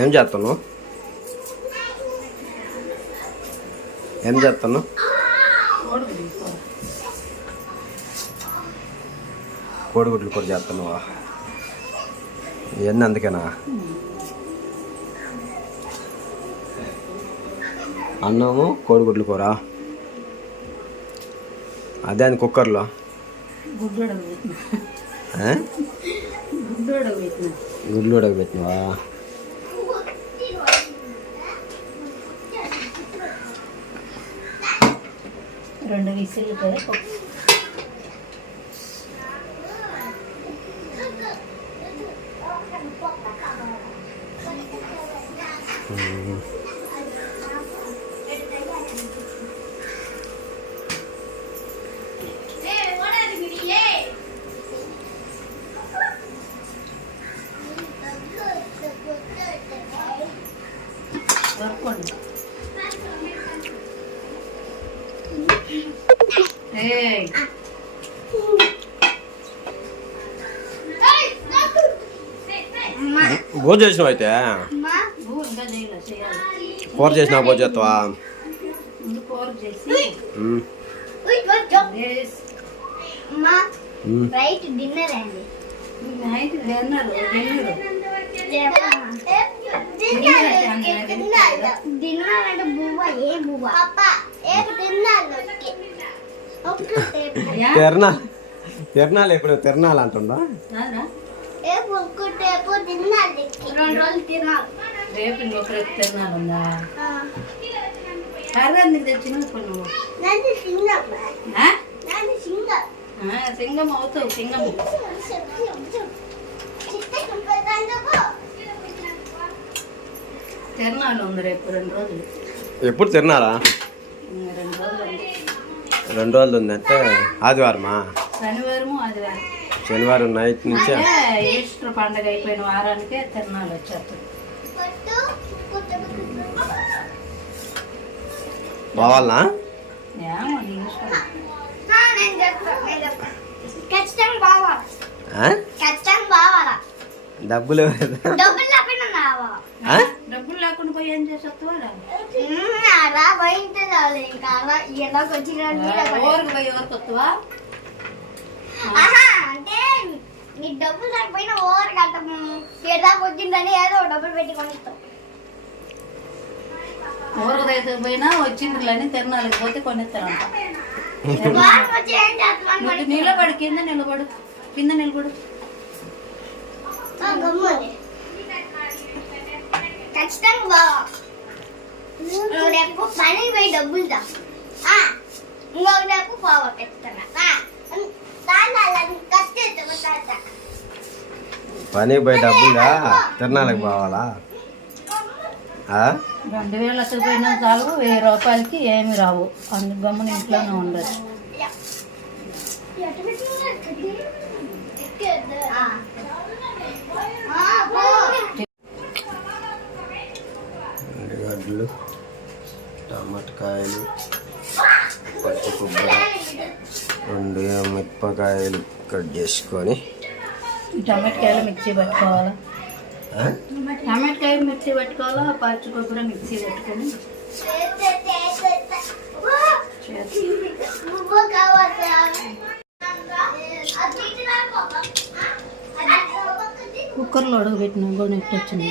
ఏం చేస్తాను ఏం చేస్తాను కోడిగుడ్లు కూడా చేస్తున్నావా ఇవన్నీ అందుకేనా? అన్నము కోడిగుడ్లు కూర. అదే అని కుక్కర్లో. గుడ్లు ఉడకబెట్టినవా రెండు విసిరితే భోజనం చేసినావు అయితే? కూర చేసినావు భోజనం చేస్తావా డిన్నర్ అంటే బువ్వ ఏ బువ్వ? ఏ డిన్నర్ తిరణాలు తిరణాలు ఎప్పుడు తిరణాలు అంటుండా రాదా ఏ ఒక్కటేపు తిన్నాను రెండు రోజులు తిన్నాను రేపు ఇంకొక రేపు తిన్నాను ఉందా అరవై నీకు తెచ్చిన ఇప్పుడు నువ్వు నన్ను సింగం ఆ? నన్ను సింగం ఆ, సింగం అవుతావు సింగం తిరణాలు ఉంది రేపు రెండు రోజులు ఎప్పుడు తిరణాలా ఇంకా రెండు రోజులు ఉంది రెండు రోజులు ఉందంటే. ఆదివారమా? శనివారము ఆదివారం. శనివారం నైట్ నుంచి? అంటే ఈస్టర్ పండగ అయిపోయిన వారానికే తిరణాలు వచ్చేస్తాయి. పోవాలనా? డబ్బులు డబ్బులు? డబ్బులు లేకుండా పోయి ఏం చేసేస్తావా రా పోయింటే చాలు ఇంకా అలా పోయి. ఎవరికి వస్తావా అంటే నీ డబ్బులు లేకపోయినా ఓవర్ కట్టము ఏడాకు వచ్చిందని ఏదో ఒక డబ్బులు పెట్టి దగ్గర పోయినా వచ్చిందిలని తిరణాలకి పోతే కొనిస్తారంట. వారం వచ్చి ఏం చేస్తున్నాను నువ్వు నిలబడు కింద నిలబడు కింద నిలబడు. ఖచ్చితంగా రేపు పనికి పోయి డబ్బులు దా ఇంకొక రేపు పోవా కష్టం పనికి పోయి డబ్బులుగా తిరణాలకు పోవాలా? రెండు వేలు అసలు పోయినా చాలు వెయ్యి రూపాయలకి ఏమి రావు అందుకు గమ్మున ఇంట్లోనే ఉండదు ఉల్లిగడ్డలు టమాటకాయలు పచ్చి కొబ్బరి రెండు మిరపకాయలు కట్ చేసుకొని టమాటకాయలు మిక్సీ పెట్టుకోవాలా? టమాటకాయలు మిక్సీ పెట్టుకోవాలా? పచ్చి కొబ్బరి మిక్సీ పెట్టుకొని? కుక్కర్లో ఉడకబెట్టిన కూడా నెట్ వచ్చింది.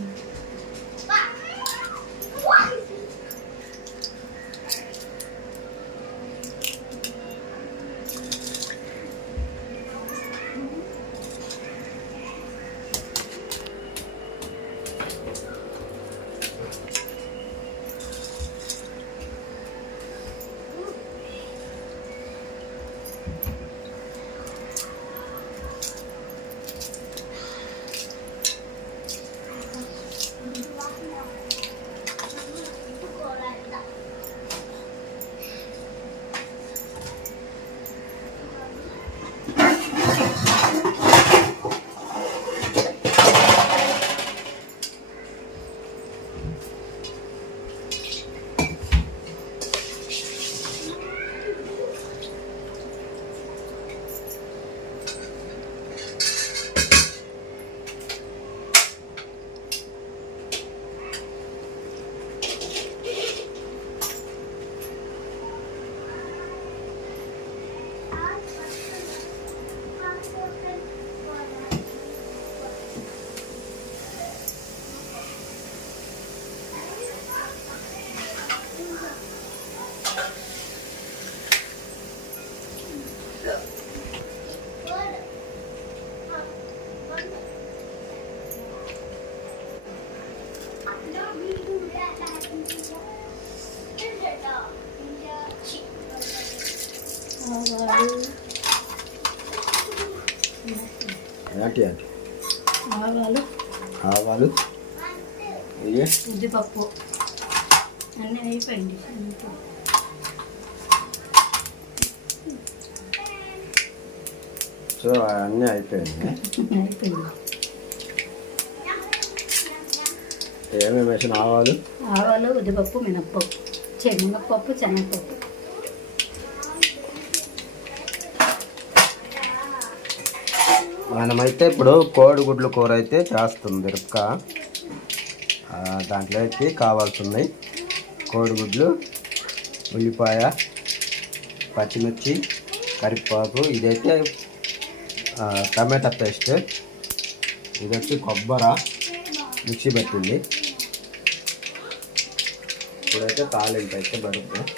అన్నీ అయిపోయింది. సో అన్నీ అయిపోయింది అయిపోయింది. ఏమేమి వేసిన? ఆవాలు? ఆవాలు ఉద్దిపప్పు మినప్పప్పు శనగపప్పు శనగపప్పు. మనమైతే ఇప్పుడు కోడిగుడ్లు కూర అయితే చేస్తుంది రుక్క ఆ, దాంట్లోకి కావాల్సినవి. కోడిగుడ్లు ఉల్లిపాయ పచ్చిమిర్చి కరివేపాకు ఇదైతే టమాటా పేస్ట్ ఇది వచ్చి కొబ్బరి మిక్సీ పెట్టింది. ఇప్పుడైతే తాలింపు అయితే పడుతుంది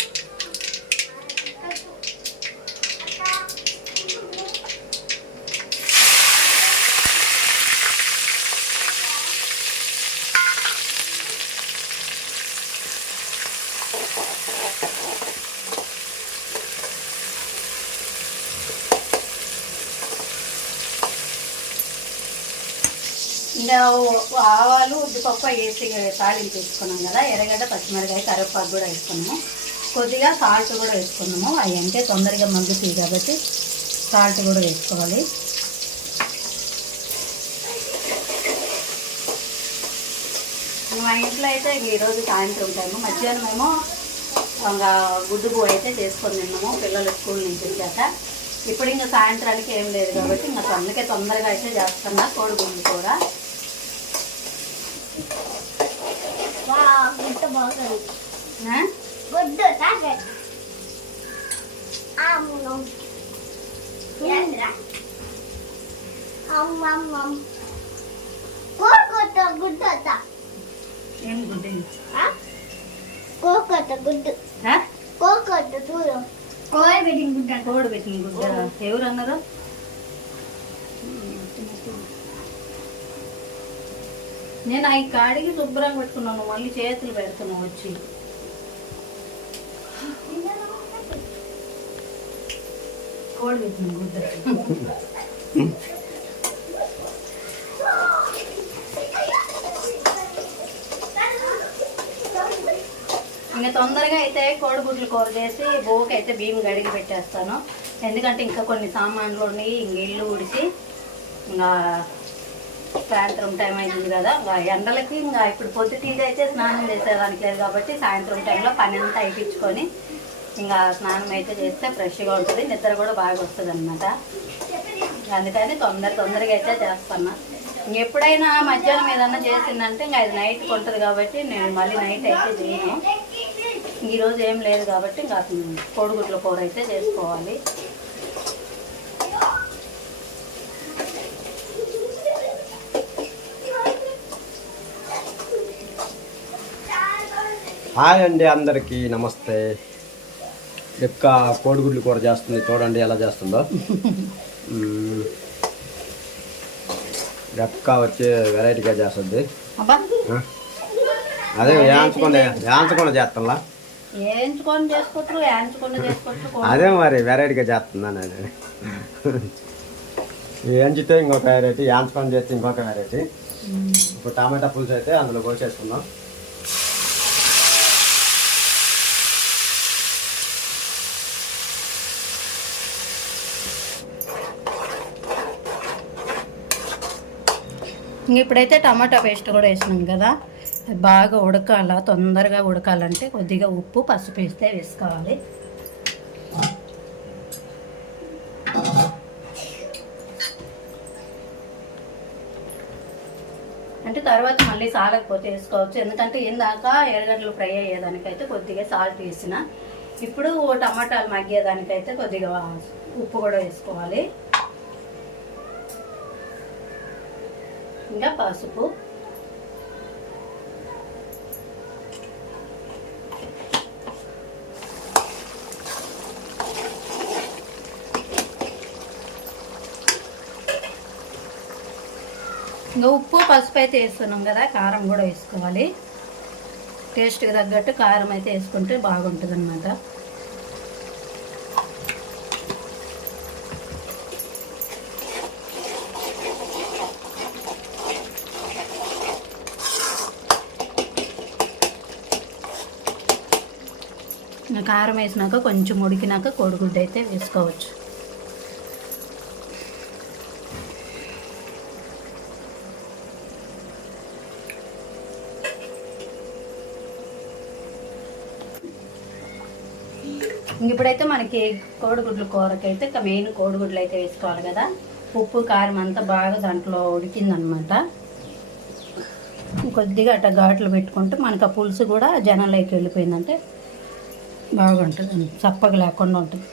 ఇంకా ఓ- పప్పు వేసి తాళింపు వేసుకున్నాం కదా ఎర్రగడ్డ పచ్చిమిరకాయ కరివేపాకు కూడా వేసుకున్నాము. కొద్దిగా సాల్ట్ కూడా వేసుకున్నాము. అవి అంటే తొందరగా మగ్గుతాయి కాబట్టి సాల్ట్ కూడా వేసుకోవాలి. మా ఇంట్లో అయితే ఈరోజు సాయంత్రం టైము. మధ్యాహ్నం ఏమో ఇంకా గుడ్డు బో అయితే చేసుకొని తిన్నాము పిల్లలు స్కూల్ నుంచి వచ్చాక. ఇప్పుడు ఇంకా సాయంత్రానికి ఏం లేదు కాబట్టి ఇంకా అందుకే తొందరగా అయితే చేస్తున్నా కోడిగుడ్డు కూర. గుడ్డ బాగుంది? గుడ్డు ఏంద్రా అమ్మమ్మ కోరుకోత గుడ్డు ఏం గుడ్డు? కోరుకోత చూడు కోయ పెట్టిన గుడ్డ? కోడి పెట్టిన గుడ్డ? ఎవరు అన్నారు నేను అవి కాడికి శుభ్రంగా పెట్టుకున్నాను మళ్ళీ చేతులు పెడుతున్నావు వచ్చి. కోడి పెట్టిన గుడ్డ. ఇంకా తొందరగా అయితే కోడిగుడ్లు కూర చేసి బోకైతే అయితే బియ్యం గడిగి పెట్టేస్తాను. ఎందుకంటే ఇంకా కొన్ని సామాన్లు ఉన్నాయి ఇంక ఇల్లు ఉడిచి ఇంకా సాయంత్రం టైం అయింది కదా. ఎండలకి ఇంకా ఇప్పుడు పొద్దుటీగా అయితే స్నానం చేసేదానికి లేదు కాబట్టి సాయంత్రం టైంలో పని అంతా అయిపించుకొని ఇంకా స్నానం అయితే చేస్తే ఫ్రెష్గా ఉంటుంది. నిద్ర కూడా బాగా వస్తుంది అనమాట అందుకని తొందర తొందరగా అయితే చేస్తున్నా. ఇంక ఎప్పుడైనా మధ్యాహ్నం ఏదన్నా చేసిందంటే ఇంకా అది నైట్ ఉంటుంది కాబట్టి నేను మళ్ళీ నైట్ అయితే చేయను. ఈరోజు ఏం లేదు కాబట్టి ఇంకా కోడిగుడ్ల కూర అయితే చేసుకోవాలి. హాయ్ అండి అందరికీ నమస్తే. యొక్క కోడిగుడ్లు కూర చేస్తుంది చూడండి ఎలా చేస్తుందో. యొక్క వచ్చి వెరైటీగా చేస్తుంది? అదే వేయించుకొని వేయించుకొని చేసుకోవచ్చు అదే మరి వెరైటీగా చేస్తున్నాను అది ఏంచితే ఇంకొక వెరైటీ యాంచకొని చేస్తే ఇంకొక వెరైటీ ఇప్పుడు టమాటా పులుసు అయితే అందులో కోసేసుకున్నాం ఇంక ఇప్పుడైతే టమాటా పేస్ట్ కూడా వేసినాం కదా. బాగా ఉడకాల తొందరగా ఉడకాలంటే కొద్దిగా ఉప్పు పసుపు వేస్తే వేసుకోవాలి. అంటే తర్వాత మళ్ళీ సాలకపోతే వేసుకోవచ్చు. ఎందుకంటే ఇందాక ఎర్రగడ్డలు ఫ్రై అయ్యేదానికైతే కొద్దిగా సాల్ట్ వేసిన. ఇప్పుడు టమాటాలు మగ్గేదానికైతే కొద్దిగా ఉప్పు కూడా వేసుకోవాలి. ఇంకా పసుపు. ఇంకా ఉప్పు పసుపు అయితే వేస్తున్నాం కదా కారం కూడా వేసుకోవాలి. టేస్ట్కి తగ్గట్టు కారం అయితే వేసుకుంటే బాగుంటుంది అన్నమాట కారం వేసినాక కొంచెం ఉడికినాక కోడిగుడ్డు అయితే వేసుకోవచ్చు. ఇప్పుడైతే మనకి కోడిగుడ్లు కూరకైతే ఇక మెయిన్ కోడిగుడ్లు అయితే వేసుకోవాలి కదా. ఉప్పు కారం అంతా బాగా దాంట్లో ఉడికిందనమాట. కొద్దిగా అట్లా ఘాట్లు పెట్టుకుంటే మనకు ఆ పులుసు కూడా జనంలోకి వెళ్ళిపోయిందంటే బాగుంటుంది. చప్పగా లేకుండా ఉంటుంది.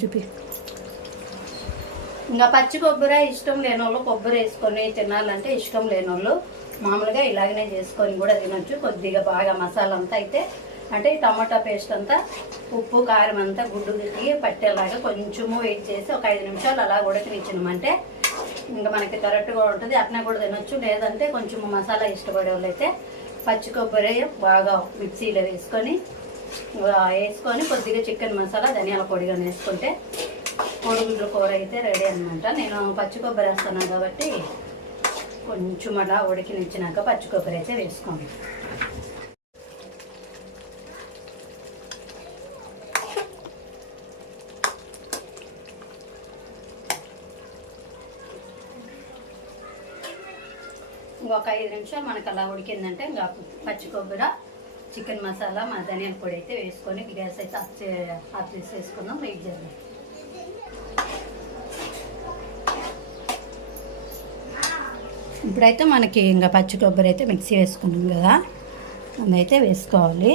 చూపి. ఇంకా పచ్చి కొబ్బరి ఇష్టం లేని వాళ్ళు కొబ్బరి వేసుకొని తినాలంటే ఇష్టం లేని వాళ్ళు మామూలుగా ఇలాగనే చేసుకొని కూడా తినొచ్చు. కొద్దిగా బాగా మసాలా అంతా అయితే అంటే టమాటా పేస్ట్ అంతా ఉప్పు కారం అంతా గుడ్డుకి పట్టేలాగా కొంచెము వెయిట్ చేసి ఒక ఐదు నిమిషాలు అలా ఉడకనిచ్చినామంటే ఇంకా మనకి కరెక్ట్గా ఉంటుంది. అట్లా కూడా తినొచ్చు. లేదంటే కొంచెం మసాలా ఇష్టపడే వాళ్ళు అయితే పచ్చి కొబ్బరి బాగా మిక్సీలో వేసుకొని వేసుకొని కొద్దిగా చికెన్ మసాలా ధనియాల పొడిగా వేసుకుంటే కోడిగుడ్ల కూర అయితే రెడీ అనమాట నేను పచ్చి కొబ్బరి వేస్తున్నాను కాబట్టి కొంచెం అలా ఉడికినిచ్చినాక పచ్చి కొబ్బరి అయితే వేసుకోండి. ఒక ఐదు నిమిషాలు మనకు అలా ఉడికిందంటే ఇంకా పచ్చి కొబ్బరి చికెన్ మసాలా మా ధనియాల పొడి అయితే వేసుకొని గ్యాస్ అయితే ఆఫ్ చే ఆఫ్ చేసేసుకుందాం. వెయిట్ చేద్దాం. ఇప్పుడైతే మనకి ఇంకా పచ్చి కొబ్బరి అయితే మిక్సీ వేసుకున్నాం కదా. అదైతే వేసుకోవాలి.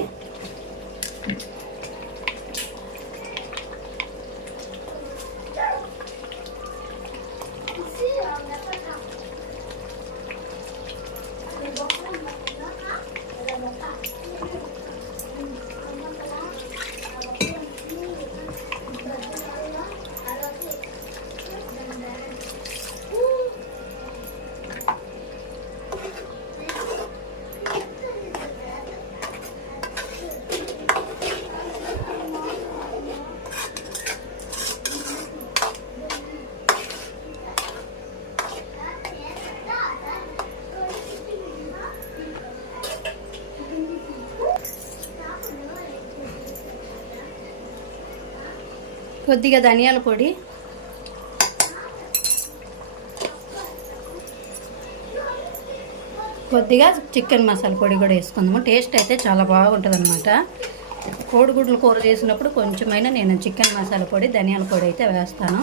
కొద్దిగా ధనియాల పొడి. కొద్దిగా చికెన్ మసాలా పొడి కూడా వేసుకుందాము. టేస్ట్ అయితే చాలా బాగుంటుంది అనమాట కోడిగుడ్లు కూర చేసినప్పుడు కొంచెమైనా నేను చికెన్ మసాలా పొడి ధనియాల పొడి అయితే వేస్తాను.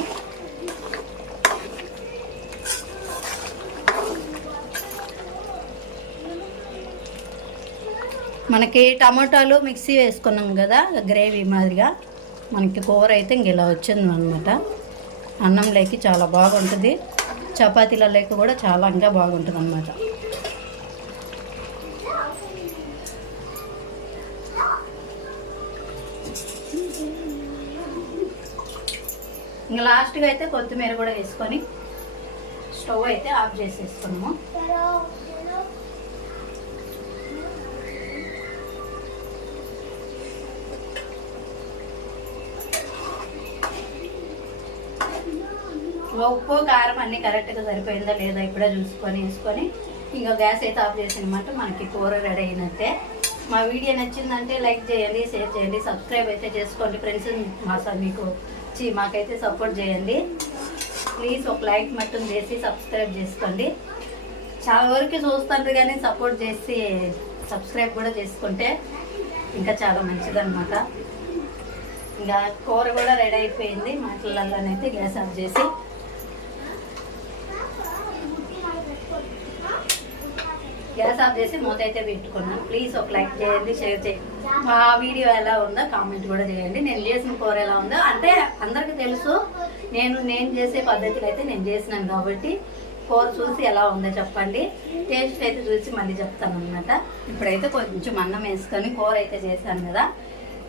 మనకి టమాటాలు మిక్సీ వేసుకున్నాం కదా గ్రేవీ మాదిరిగా. మనకి కూర అయితే ఇంక ఇలా వచ్చింది అనమాట అన్నంలోకి చాలా బాగుంటుంది. చపాతీలలోకి కూడా చాలా ఇంకా బాగుంటుంది అనమాట ఇంకా లాస్ట్గా అయితే కొత్తిమీర కూడా వేసుకొని స్టవ్ అయితే ఆఫ్ చేసేసుకున్నాము. ఉప్పు కారం అన్నీ కరెక్ట్గా సరిపోయిందా లేదా ఇప్పుడే చూసుకొని వేసుకొని ఇంకా గ్యాస్ అయితే ఆఫ్ చేసినమాట మనకి కూర రెడీ అయినట్టే. మా వీడియో నచ్చిందంటే లైక్ చేయండి షేర్ చేయండి సబ్స్క్రైబ్ అయితే చేసుకోండి. ఫ్రెండ్స్ మా సార్ మీకు చి మాకైతే సపోర్ట్ చేయండి. ప్లీజ్ ఒక లైక్ మొత్తం చేసి సబ్స్క్రైబ్ చేసుకోండి. చాలా వరకు చూస్తారు కానీ సపోర్ట్ చేసి సబ్స్క్రైబ్ కూడా చేసుకుంటే ఇంకా చాలా మంచిదన్నమాట. ఇంకా కూర కూడా రెడీ అయిపోయింది. మాటలలోనైతే గ్యాస్ ఆఫ్ చేసి గ్యాస్ ఆఫ్ చేసి మూత అయితే పెట్టుకున్నాను ప్లీజ్ ఒక లైక్ చేయండి షేర్ చేయండి. మా వీడియో ఎలా ఉందో కామెంట్ కూడా చేయండి. నేను చేసిన కూర ఎలా ఉందో. అంటే అందరికీ తెలుసు నేను నేను చేసే పద్ధతిలో అయితే నేను చేసినాను కాబట్టి కూర చూసి ఎలా ఉందో చెప్పండి. టేస్ట్ అయితే చూసి మళ్ళీ చెప్తాను అనమాట ఇప్పుడైతే కొంచెం అన్నం వేసుకొని కూర అయితే చేశాను కదా.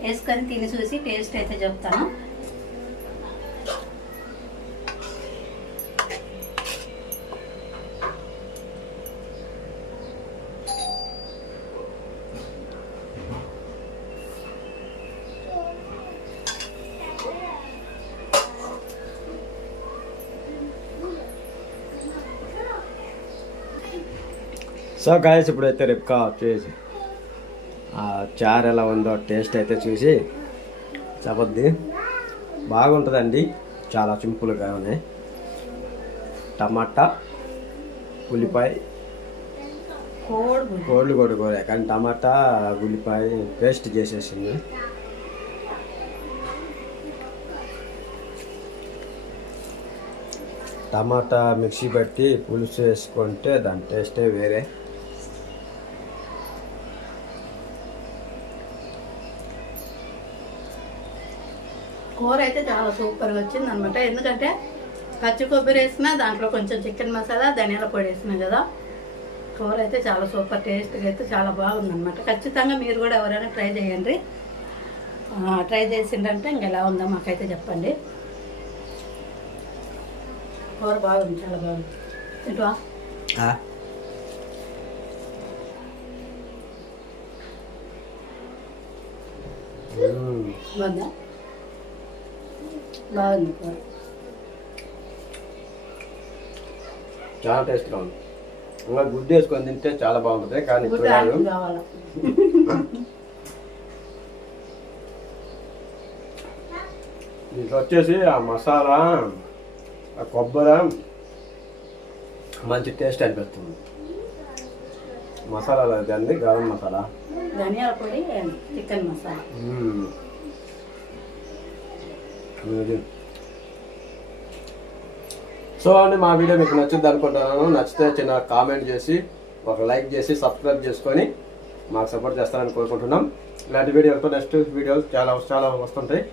వేసుకొని తిని చూసి టేస్ట్ అయితే చెప్తాను. సో గాయస్ ఇప్పుడైతే రేపుకా వచ్చేసి ఆ చారు ఎలా ఉందో టేస్ట్ అయితే చూసి చెప్పద్ది. బాగుంటుందండి. చాలా సింపుల్గా ఉన్నాయి టమాటా ఉల్లిపాయ కోళ్ళు కూడా కూర కానీ టమాటా ఉల్లిపాయ పేస్ట్ చేసేసింది. టమాటా మిక్సీ పెట్టి పులుసు వేసుకుంటే దాని టేస్టే వేరే. కూర అయితే చాలా సూపర్గా వచ్చింది అనమాట ఎందుకంటే పచ్చి కొబ్బరి వేసిన దాంట్లో కొంచెం చికెన్ మసాలా ధనియాల పొడి వేసిన కదా కూర అయితే చాలా సూపర్ టేస్ట్గా అయితే చాలా బాగుంది అనమాట ఖచ్చితంగా మీరు కూడా ఎవరైనా ట్రై చేయండి. ట్రై చేసిండంటే ఇంక ఎలా ఉందో మాకైతే చెప్పండి. కూర బాగుంది చాలా బాగుంది? మ్మ్. బాగుందా? బాగుంది కూర. చాలా టేస్ట్గా ఉంది. ఇంకా గుడ్డు వేసుకొని తింటే చాలా బాగుంటుంది కానీ గుడ్డు కావాలా? దీంట్లో వచ్చేసి ఆ మసాలా ఆ కొబ్బరి మంచి టేస్ట్ అనిపిస్తుంది. మసాలా దాన్ని గరం మసాలా. ధనియాల పొడి చికెన్ మసాలా. సో అండి మా వీడియో మీకు నచ్చింది అనుకుంటున్నాను. నచ్చితే చిన్న కామెంట్ చేసి ఒక లైక్ చేసి సబ్స్క్రైబ్ చేసుకొని మాకు సపోర్ట్ చేస్తారని కోరుకుంటున్నాం. ఇలాంటి వీడియోలతో నెక్స్ట్ వీడియోలు చాలా చాలా వస్తుంటాయి.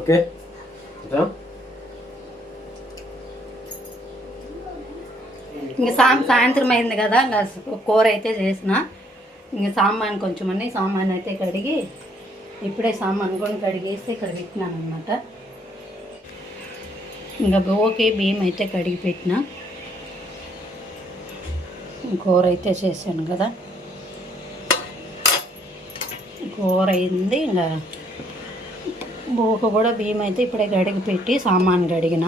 ఓకే? ఇంకా ఇంక సా సాయంత్రం అయింది కదా ఇంకా కూర అయితే చేసిన. ఇంకా సామాన్ కొంచెం అని సామాన్ అయితే కడిగి ఇప్పుడే సామాన్ కూడా కడిగేసి ఇక్కడ పెట్టినాను అనమాట ఇంకా ఓకే బియ్యం అయితే కడిగి పెట్టిన. కూర అయితే చేశాను కదా. కూర అయింది ఇంకా బోక కూడా బియ్యం అయితే ఇప్పుడే గడిగి పెట్టి సామాన్ కడిగిన.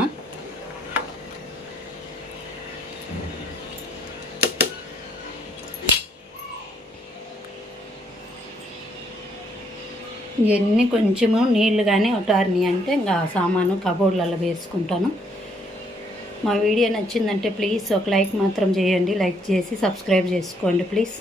ఇవన్నీ కొంచెము నీళ్ళు కానీ ఒటారిని అంటే ఇంకా సామాను కబోర్డ్లలో వేసుకుంటాను. మా వీడియో నచ్చిందంటే ప్లీజ్ ఒక లైక్ మాత్రం చేయండి. లైక్ చేసి సబ్స్క్రైబ్ చేసుకోండి ప్లీజ్.